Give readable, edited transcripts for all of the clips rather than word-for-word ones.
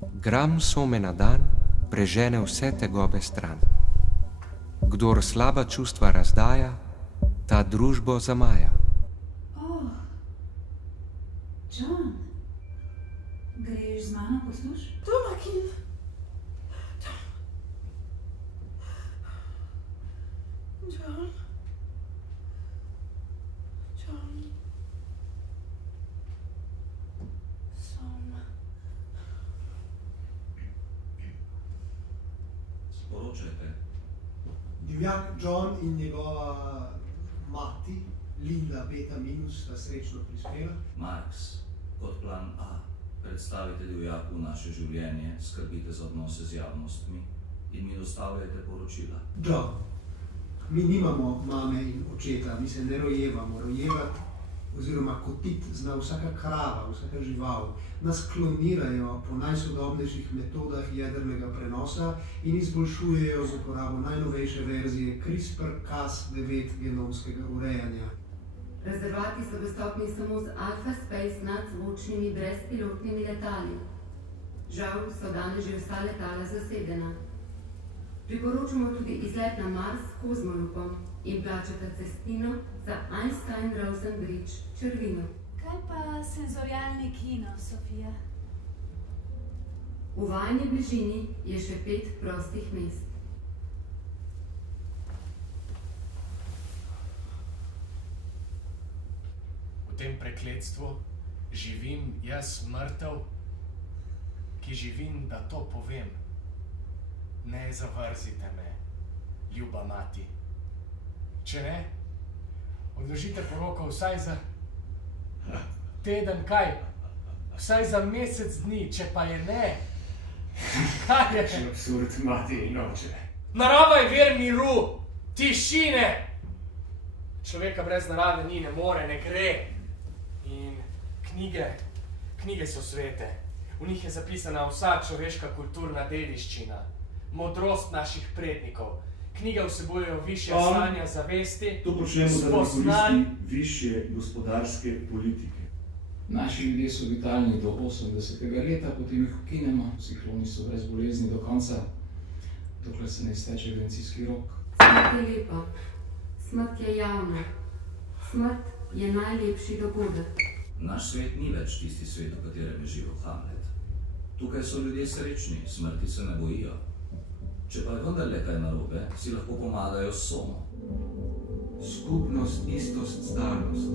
Gram some na dan prežene vse tegobe stran. Kdor slaba čustva razdaja, ta družbo zamaja. Oh, John, greš z mano pod tuš? Tomakin! John? John? Sporočajte. Divjak John in njegova mati, Linda Beta Minus, sta srečno prispela. Marks, kot plan A, predstavite divjaku naše življenje, skrbite za odnose z javnostmi in mi dostavljajte poročila. John, mi nimamo mame in očeta, mi se ne rojevamo. Rojevati oziroma kotit zna vsaka krava, vsaka žival. Nas klonirajo po najsodobnejših metodah jedrnega prenosa in izboljšujejo z uporabo najnovejše verzije CRISPR-Cas9 genomskega urejanja. Rezervati so dostopni samo z Alpha Space nadzvočnimi brezpilotnimi letali. Žal so danes že vsa letala zasedena. Priporočamo tudi izlet na Mars s kozmolupom in plačata cestnino za Einstein-Rosen Bridge črvino. Kaj pa senzorialni kino, Sofija? V vajni bližini je še 5 prostih mest. V tem prekletstvu živim jaz mrtev, ki živim, da to povem. Ne zavrzite me, ljuba mati. Če ne, odložite poroko vsaj za teden, kaj? Vsaj za mesec dni, če pa je ne. Kaj je? Absurd, mati in oče. Narava je vir miru, tišine. Človeka brez narave ni, ne more, ne gre. In knjige so svete. V njih je zapisana vsa človeška kulturna dediščina, modrost naših prednikov. Knjige vsebujejo višje stanja zavesti, To počnemo zaradi koristi višje gospodarske politike. Naši ljudje so vitalni do 80. leta, potem jih ukinemo, vsi kloni so brez bolezni do konca, dokler se ne izteče garancijski rok. Smrt je lepa, smrt je javna, smrt je najlepši dogodek. Naš svet ni več tisti svet, v katerem je živel Hamlet. Tukaj so ljudje srečni, smrti se ne bojijo. Če pa je vendarle kaj narobe, si lahko pomagajo s somo. Skupnost, istost, stalnost,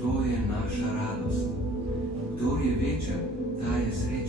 to je naša radost. Kdor je večen, ta je srečen.